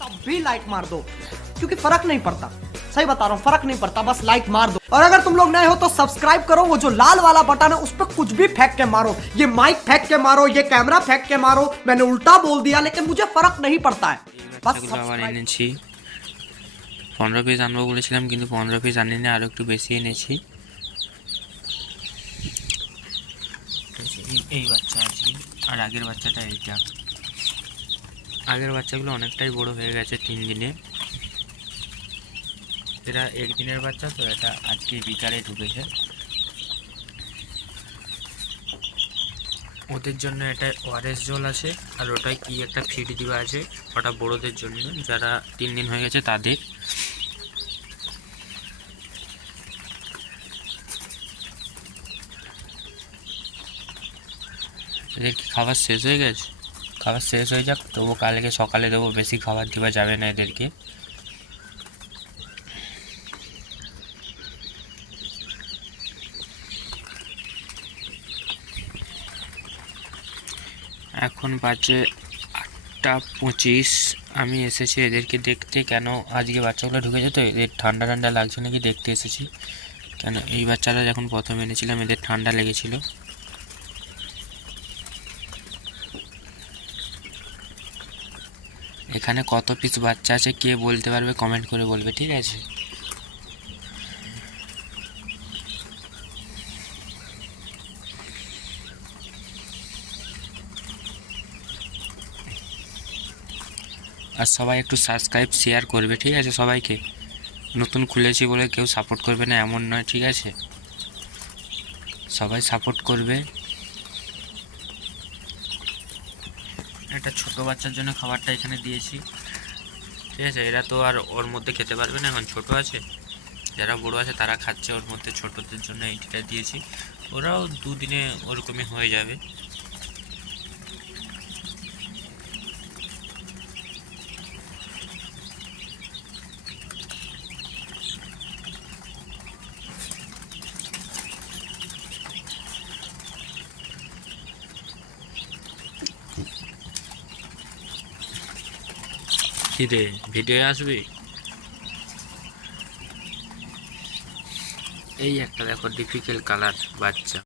तब भी लाइक मार दो क्योंकि फर्क नहीं पड़ता। सही बता रहा हूँ, फर्क नहीं पड़ता, बस लाइक मार दो। और अगर तुम लोग नए हो तो सब्सक्राइब करो, वो जो लाल वाला बटन है उस पर कुछ भी फेंक के मारो, ये माइक फेंक के मारो, ये कैमरा फेंक के मारो, मैंने उल्टा बोल दिया लेकिन मुझे फर्क नहीं पड़ता है। बस এনেছি 15 পিস আনবো বলেছিলাম, কিন্তু 15 পিস আনিনি, আরো একটু বেশি এনেছি। এই বাচ্চা আছে, আর আগের বাচ্চাটা এইটা। আগের বাচ্চাগুলো অনেকটাই বড় হয়ে গেছে 3 দিনে। এটা একদিনের বাচ্চা, তো এটা আজকে বিকালে ঢুকেছে। ওদের জন্য এটা ওআরএস জল আছে, আর ওটাই কি একটা ফিড দিবা আছে, ওটা বড়দের জন্য, যারা 3 দিন হয়ে গেছে তাদের। এদের কি খাবার শেষ হয়ে গেছে? খাবার শেষ হয়ে যাক, তবু কালকে সকালে দেবো, বেশি খাবার দেওয়া যাবে না এদেরকে। এখন বাজে 8:25। আমি এসেছি এদেরকে দেখতে, কেন আজকে বাচ্চাগুলো ঢুকেছে তো এদের ঠান্ডা ঠান্ডা লাগছে নাকি দেখতে এসেছি। কেন এই বাচ্চারা যখন প্রথম এনেছিলাম এদের ঠান্ডা লেগেছিল। এখানে কত পিস বাচ্চা আছে কে বলতে পারবে কমেন্ট করে বলবে, ঠিক আছে? আর সবাই একটু সাবস্ক্রাইব শেয়ার করবে, ঠিক আছে? সবাইকে, নতুন খুলেছি বলে কেউ সাপোর্ট করবে না এমন নয়, ঠিক আছে? সবাই সাপোর্ট করবে। একটা ছোট বাচ্চার জন্য খাবারটা এখানে দিয়েছি, ঠিক আছে? এরা তো আর ওর মধ্যে খেতে পারবে না, এখন ছোট আছে। যারা বড় আছে তারা খাচ্ছে, ওর মধ্যে ছোটদের জন্য এইটা দিয়েছি। ওরাও 2 দিনে ওরকমই হয়ে যাবে। কি রে, ভিডিও আসবে? এই একটা দেখো ডিফিকাল্ট কালার বাচ্চা।